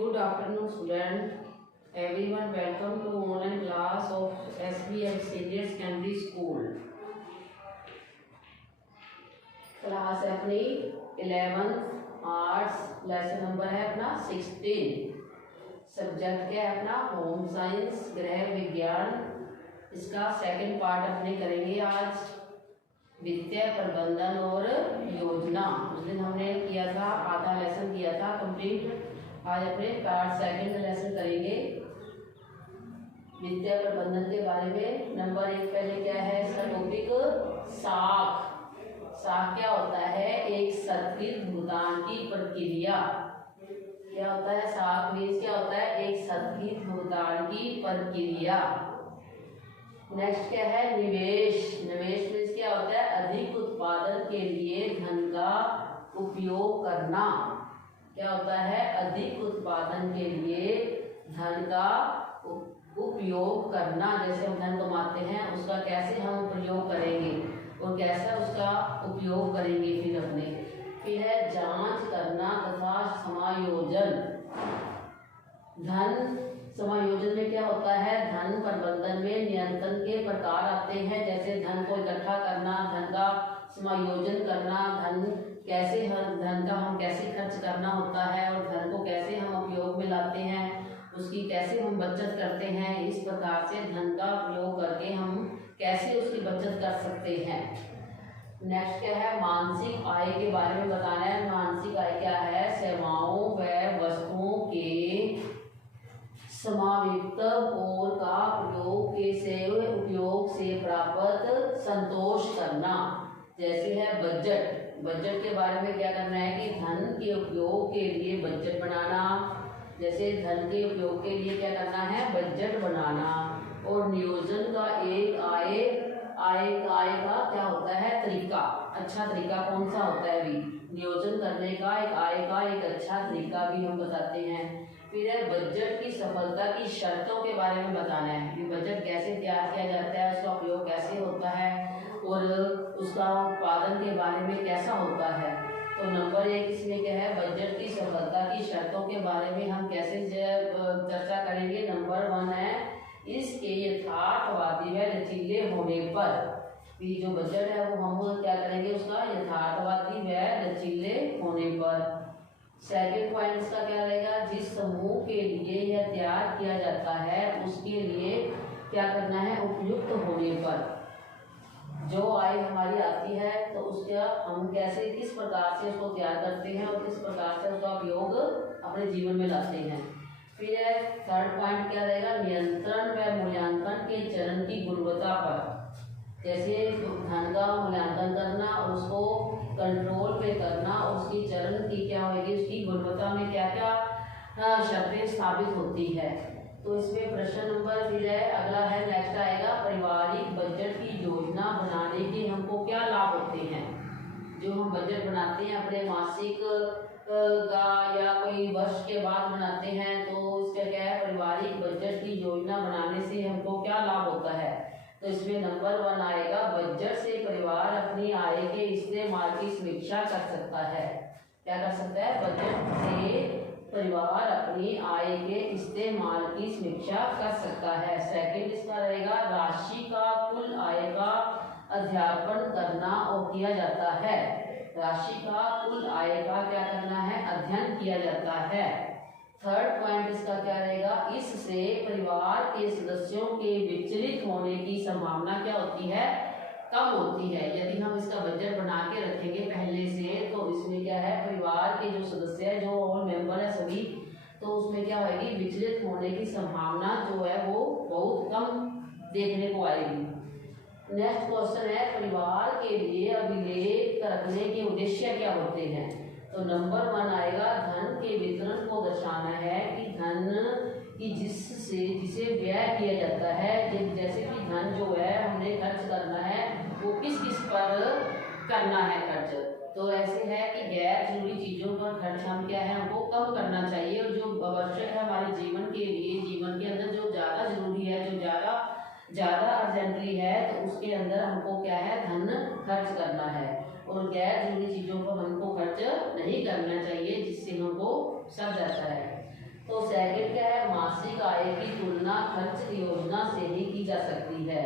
Good afternoon, student. Everyone, welcome to online class of SBM Senior Secondary School. Class है अपनी 11th arts, lesson number है अपना 16। Subject क्या है अपना होम साइंस, गृह विज्ञान। इसका सेकंड पार्ट अपने करेंगे आज, वित्तीय प्रबंधन और योजना। उस दिन हमने किया था, आधा लेसन किया था कंप्लीट। आज अपने पार्ट सेकंड लेसन करेंगे वित्तीय प्रबंधन के बारे में। नंबर 1 पहले क्या है इसका टॉपिक, साख। साख क्या होता है? एक सत्कृत भुगतान की प्रक्रिया। क्या होता है साख मीन्स? क्या होता है? एक सत्कृत भुगतान की प्रक्रिया। नेक्स्ट क्या है? निवेश। निवेश मीन्स क्या होता है? अधिक उत्पादन के लिए धन का उपयोग करना। क्या होता है? अधिक उत्पादन के लिए धन का उपयोग करना। जैसे हम धन कमाते हैं, उसका कैसे हम प्रयोग करेंगे और कैसे उसका उपयोग करेंगे फिर है जांच करना तथा समायोजन। धन समायोजन में क्या होता है? धन प्रबंधन में नियंत्रण के प्रकार आते हैं, जैसे धन को इकट्ठा करना, धन का समायोजन करना, धन का हम कैसे खर्च करना होता है और धन को कैसे हम उपयोग में लाते हैं, उसकी कैसे हम बचत करते हैं। इस प्रकार से धन का प्रयोग करके हम कैसे उसकी बचत कर सकते हैं। नेक्स्ट क्या है? मानसिक आय के बारे में बताना है। मानसिक आय क्या है? सेवाओं व वस्तुओं के समावित और का उपयोग से प्राप्त संतोष करना। जैसे है बजट। बजट के बारे में क्या करना है कि धन के उपयोग के लिए बजट बनाना। जैसे धन के उपयोग के लिए क्या करना है? बजट बनाना। और नियोजन का एक आय का क्या होता है? तरीका। अच्छा तरीका कौन सा होता है? भी नियोजन करने का एक अच्छा तरीका भी हम बताते हैं। फिर है बजट की सफलता की शर्तों के बारे में बताना है कि बजट कैसे तैयार किया जाता है, उसका उपयोग कैसे होता है और उसका उत्पादन के बारे में कैसा होता है। तो नंबर 1 इसमें क्या है? बजट की सफलता की शर्तों के बारे में हम कैसे चर्चा करेंगे। नंबर 1 है इसके यथार्थवादी व लचीले होने पर। जो बजट है वो हम क्या करेंगे? उसका यथार्थवादी व लचीले होने पर। सेकंड पॉइंट इसका क्या रहेगा? जिस समूह के लिए यह तैयार किया जाता है उसके लिए क्या करना है? उपयुक्त होने पर। जो आय हमारी आती है तो उसका हम कैसे किस प्रकार से उसको तैयार करते हैं और किस प्रकार से उसका उपयोग अपने जीवन में लाते हैं। फिर है थर्ड पॉइंट क्या रहेगा? नियंत्रण व मूल्यांकन के चरण की गुणवत्ता पर। जैसे धन का मूल्यांकन करना और उसको कंट्रोल पे करना और उसकी चरण की क्या होगी, उसकी गुणवत्ता में क्या क्या शर्तें स्थापित होती है। तो इसमें प्रश्न नंबर फिर है अगला है, नेक्स्ट आएगा पारिवारिक बजट की योजना बनाने के हमको क्या लाभ होते हैं। जो हम बजट बनाते हैं अपने मासिक का या कोई वर्ष के बाद बनाते हैं, तो इसका क्या है? पारिवारिक बजट की योजना बनाने से हमको क्या लाभ होता है। तो इसमें नंबर 1 आएगा, बजट से परिवार अपनी आय के इस्तेमाल की समीक्षा कर सकता है। क्या कर सकता है? बजट से परिवार अपनी आय के इस्तेमाल की समीक्षा कर सकता है। सेकंड इसका रहेगा, राशि का कुल आय का अध्यापन करना और किया जाता है। राशि का कुल आय का क्या करना है? अध्ययन किया जाता है। थर्ड पॉइंट इसका क्या रहेगा? इससे परिवार के सदस्यों के विचलित होने की संभावना क्या होती है? कम होती है। यदि हम इसका बजट बना के रखेंगे पहले से, तो इसमें क्या है? परिवार के जो सदस्य है, जो ऑल मेंबर है सभी, तो उसमें क्या होगी? विचलित होने की संभावना जो है वो बहुत कम देखने को आएगी। नेक्स्ट क्वेश्चन है, परिवार के लिए अभिलेख रखने के उद्देश्य क्या होते हैं। तो नंबर 1 आएगा, धन के वितरण को दर्शाना है कि धन की जिसे व्यय किया जाता है, जैसे कि धन जो है हमने खर्च करना है वो किस किस पर करना है खर्च। तो ऐसे है कि गैर जरूरी चीजों पर खर्च हम क्या है हमको कम करना चाहिए, और जो आवश्यक है हमारे जीवन के लिए, जीवन के अंदर जो ज्यादा जरूरी है, जो ज्यादा अर्जेंटली है, तो उसके अंदर हमको क्या है? धन खर्च करना है। और गैर जरूरी चीजों पर हमको खर्च नहीं करना चाहिए, जिससे हमको सड़ जाता है। तो आय की तुलना खर्च की योजना से ही की जा सकती है।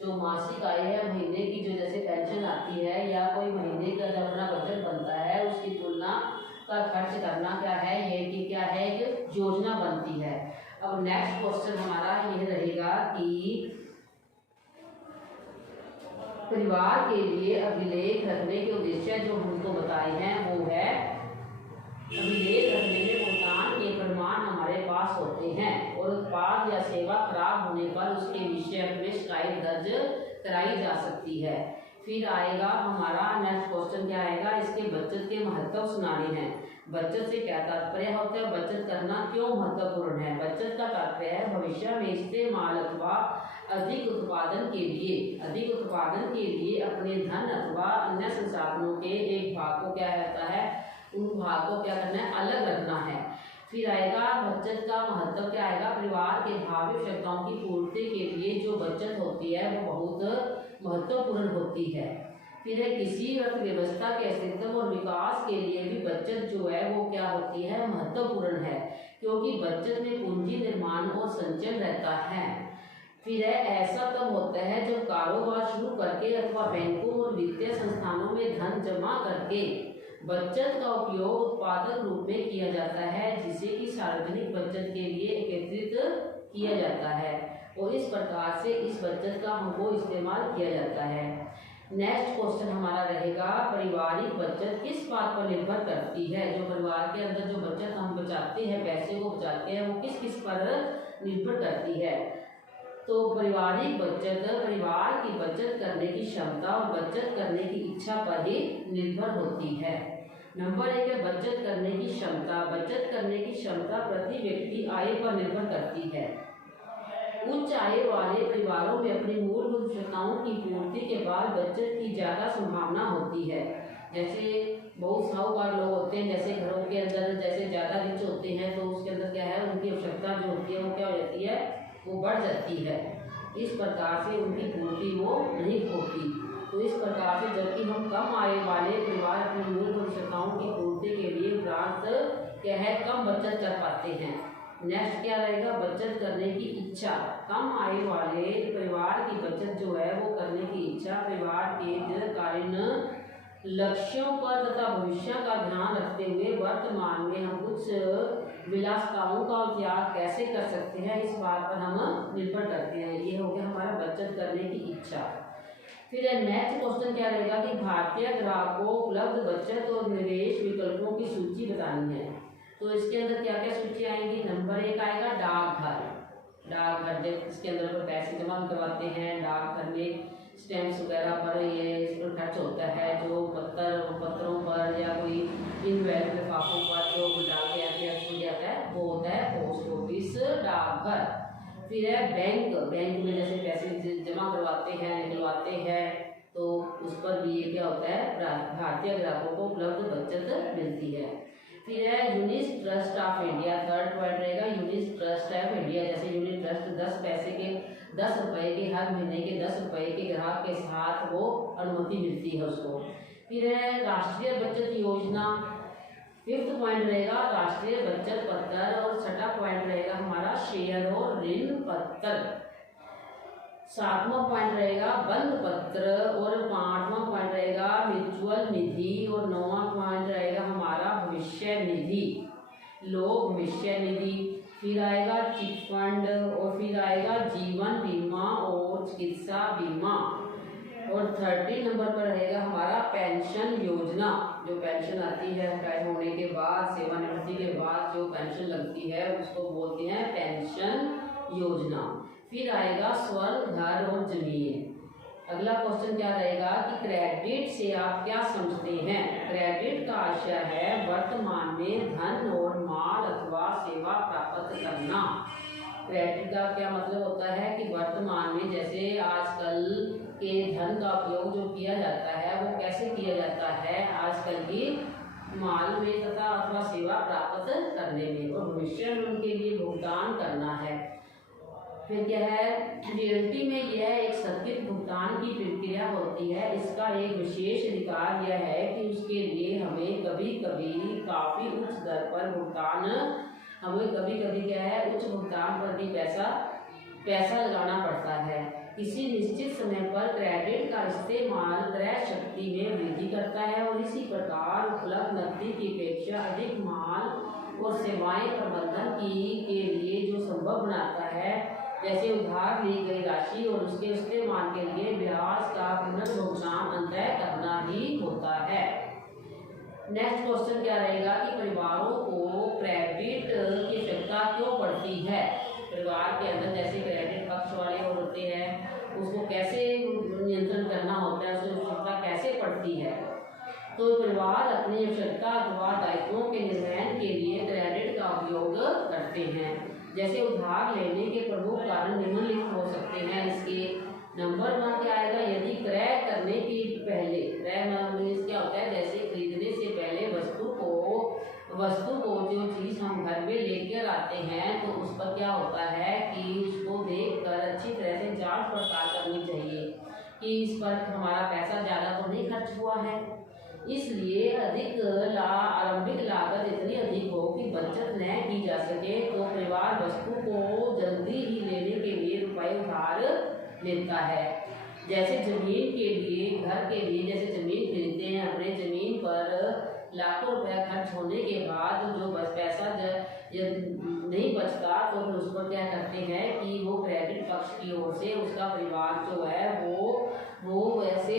जो मासिक आय है, महीने की जो जैसे पेंशन आती है या कोई महीने का जब अपना बजट बनता है उसकी तुलना का खर्च करना क्या है, ये कि क्या है, एक योजना बनती है। अब नेक्स्ट क्वेश्चन हमारा ये रहेगा कि परिवार के लिए अभिलेख रखने के उद्देश्य जो हमको बताए हैं वो है, अभिलेख रखने में भुगतान के प्रमाण हमारे पास होते हैं और उत्पाद या सेवा खराब होने पर उसके विषय में शिकायत दर्ज कराई जा सकती है। फिर आएगा हमारा नेक्स्ट क्वेश्चन क्या आएगा, इसके बचत के महत्व सुनाने हैं। बचत से क्या तात्पर्य होता है, बचत करना क्यों महत्वपूर्ण है। बचत का तात्पर्य है भविष्य में इस्तेमाल अथवा अधिक उत्पादन के लिए अपने धन अथवा अन्य संसाधनों के एक भाग को क्या रहता है, उन भाग को क्या करना है, अलग रखना है। फिर आएगा बचत का महत्व क्या आएगा, परिवार के भावी आवश्यकताओं की पूर्ति के लिए जो बचत होती है वो बहुत महत्वपूर्ण होती है। फिर है किसी अर्थव्यवस्था के अस्तित्व और विकास के लिए भी बचत जो है वो क्या होती है, महत्वपूर्ण है, क्योंकि बचत में पूंजी निर्माण और संचयन रहता है। फिर है ऐसा तब होता है जब कारोबार शुरू करके अथवा बैंकों और वित्तीय संस्थानों में धन जमा करके बचत का उपयोग उत्पादक रूप में किया जाता है, जिसे कि सार्वजनिक बचत के लिए एकत्रित किया जाता है और इस प्रकार से इस बचत का हमको इस्तेमाल किया जाता है। नेक्स्ट क्वेश्चन हमारा रहेगा, पारिवारिक बचत किस बात पर निर्भर करती है। जो परिवार के अंदर जो बचत हम बचाते हैं, पैसे को बचाते हैं, वो किस किस पर निर्भर करती है। तो पारिवारिक बचत परिवार की बचत करने की क्षमता और बचत करने की इच्छा पर ही निर्भर होती है। नंबर 1 है बचत करने की क्षमता। बचत करने की क्षमता प्रति व्यक्ति आय पर निर्भर करती है। उच्च आय वाले परिवारों में अपनी मूलभूत आवश्यकताओं की पूर्ति के बाद बचत की ज्यादा संभावना होती है। जैसे बहुत साहूकार लोग होते हैं, जैसे घरों के अंदर जैसे ज्यादा रिच होते हैं तो उसके अंदर क्या है, उनकी आवश्यकता जो होती है वो क्या हो जाती है, वो बढ़ जाती है। इस प्रकार से उनकी पूर्ति वो नहीं होती। तो इस प्रकार से जबकि हम कम आय वाले परिवार अपनी मूलभूत आवश्यकताओं की पूर्ति के लिए उपरांत क्या है, कम बचत कर पाते हैं। नेक्स्ट क्या रहेगा, बचत करने की इच्छा। कम आय वाले परिवार की बचत जो है वो करने की इच्छा परिवार के दीर्घकालीन लक्ष्यों पर तथा भविष्य का ध्यान रखते हुए वर्तमान में हम कुछ विलासिताओं का त्याग कैसे कर सकते हैं, इस बात पर हम निर्भर करते हैं। ये हो गया हमारा बचत करने की इच्छा। फिर नेक्स्ट क्वेश्चन क्या रहेगा कि भारतीय ग्राहकों को उपलब्ध बचत और निवेश विकल्पों की सूची बतानी है। तो इसके अंदर क्या क्या सूची आएंगी। नंबर 1 आएगा डाकघर, इसके अंदर पैसे जमा करवाते हैं। डाकघर में स्टैम्प्स वगैरह पर ये इस पर खर्च होता है, जो पत्रों पर या कोई इनवैल्यू लिफाफों पर जो डाल के ऐसे जाता है वो होता है पोस्ट ऑफिस, डाकघर। फिर है बैंक में जैसे पैसे जमा करवाते हैं, निकलवाते हैं, तो उस पर भी ये क्या होता है, भारतीय ग्राहकों को उपलब्ध बचत मिलती है। फिर है unit trust of India. Third point रहेगा यूनिट ट्रस्ट ऑफ इंडिया। जैसे यूनिट ट्रस्ट 10 पैसे के 10 रुपए के हर महीने के 10 रुपए के ग्राहक के साथ वो अनुमति मिलती है उसको। फिर है राष्ट्रीय बचत योजना। 5th पॉइंट रहेगा राष्ट्रीय बचत पत्र और 6वां पॉइंट रहेगा हमारा शेयर और ऋण पत्र। 7वां पॉइंट रहेगा बंद पत्र और 5वां पॉइंट रहेगा म्यूचुअल निधि और 9वां पॉइंट रहेगा हमारा भविष्य निधि, लोक भविष्य निधि। फिर आएगा चिट फंड और फिर आएगा जीवन बीमा और चिकित्सा बीमा। और 30 नंबर पर रहेगा हमारा पेंशन योजना। जो पेंशन आती है रिटायर होने के बाद, सेवानिवृत्ति के बाद जो पेंशन लगती है उसको बोलते हैं पेंशन योजना। फिर आएगा स्वर्ग, घर और जमीन। अगला क्वेश्चन क्या रहेगा कि क्रेडिट से आप क्या समझते हैं। क्रेडिट का आशय है वर्तमान में धन और माल अथवा सेवा प्राप्त करना। क्रेडिट का क्या मतलब होता है कि वर्तमान में जैसे आजकल के धन का उपयोग जो किया जाता है वो कैसे किया जाता है, आजकल की माल में तथा अथवा सेवा प्राप्त करने में, और भविष्य में उनके लिए भुगतान करना है। फिर क्या है, रियल्टी में यह एक सत्य भुगतान की प्रक्रिया होती है। इसका एक विशेष अधिकार यह है कि उसके लिए हमें कभी कभी काफ़ी उच्च दर पर भुगतान हमें कभी कभी क्या है उच्च भुगतान पर भी पैसा लगाना पड़ता है। किसी निश्चित समय पर क्रेडिट का इस्तेमाल क्रय शक्ति में वृद्धि करता है और इसी प्रकार उपलब्ध नकदी की अपेक्षा अधिक माल और सेवाएं प्रबंधन के लिए जो संभव बनाता है, जैसे उधार ली गई राशि और उसके इस्तेमाल के लिए ब्याज का पुनर्भुगतान अंततः करना ही होता है। नेक्स्ट क्वेश्चन क्या रहेगा कि परिवारों को क्रेडिट की आवश्यकता क्यों पड़ती है। परिवार के अंदर जैसे क्रेडिट पक्ष वाले होते हैं उसको कैसे नियंत्रण करना होता है, उसको आवश्यकता कैसे पड़ती है। तो परिवार अपनी आवश्यकता अथवा दायित्वों के निर्वहन के लिए क्रेडिट का उपयोग करते हैं। जैसे उधार लेने के प्रमुख कारण निम्नलिखित हो सकते हैं। इसके नंबर 1 क्या आएगा, यदि क्रय करने की पहले, क्रय मीन्स क्या होता है, जैसे खरीदने से पहले वस्तु को जो चीज़ हम घर में लेकर आते हैं तो उस पर क्या होता है कि उसको देखकर अच्छी तरह से जांच पड़ताल करनी चाहिए कि इस पर हमारा पैसा ज़्यादा तो नहीं खर्च हुआ है। इसलिए आरंभिक लागत इतनी अधिक हो कि बचत न की जा सके तो परिवार वस्तु को जल्दी ही लेने के लिए रुपए उधार लेता है। जैसे जमीन के लिए, घर के लिए जैसे जमीन खरीदते हैं, अपने जमीन पर लाखों रुपया खर्च होने के बाद जो बस पैसा नहीं बचता तो फिर उस पर क्या करते हैं कि वो क्रेडिट पक्ष की ओर से उसका परिवार जो है वो वैसे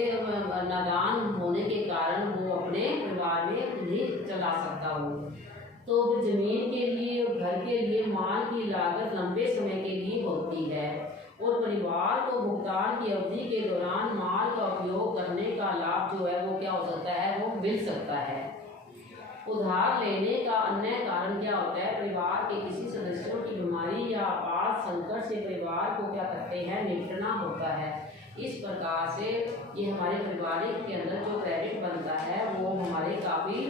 नादान होने के कारण वो अपने परिवार में नहीं चला सकता हो। तो फिर जमीन के लिए और घर के लिए माल की लागत लंबे समय के लिए होती है और परिवार को भुगतान की अवधि के दौरान माल का उपयोग करने का लाभ जो है वो क्या हो सकता है, वो मिल सकता है। उधार लेने का अन्य कारण क्या होता है, परिवार के किसी सदस्यों की बीमारी या आपात संकट से परिवार को क्या करते हैं, निपटना होता है। इस प्रकार से ये हमारे पारिवारिक के अंदर जो क्रेडिट बनता है वो हमारे काफ़ी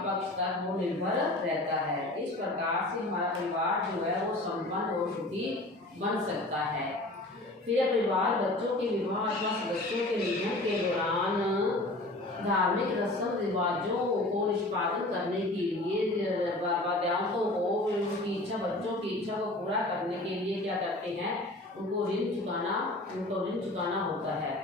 पक्ष तक वो निर्भर रहता है। इस प्रकार से हमारा परिवार जो है वो संपन्न और सुखी बन सकता है। फिर परिवार बच्चों के विवाह अथवा सदस्यों के निधन के दौरान धार्मिक रस्म रिवाजों को निष्पादन करने के लिए वाद्यांतों को उनकी इच्छा, बच्चों की इच्छा को पूरा करने के लिए क्या करते हैं, उनको ऋण चुकाना होता है।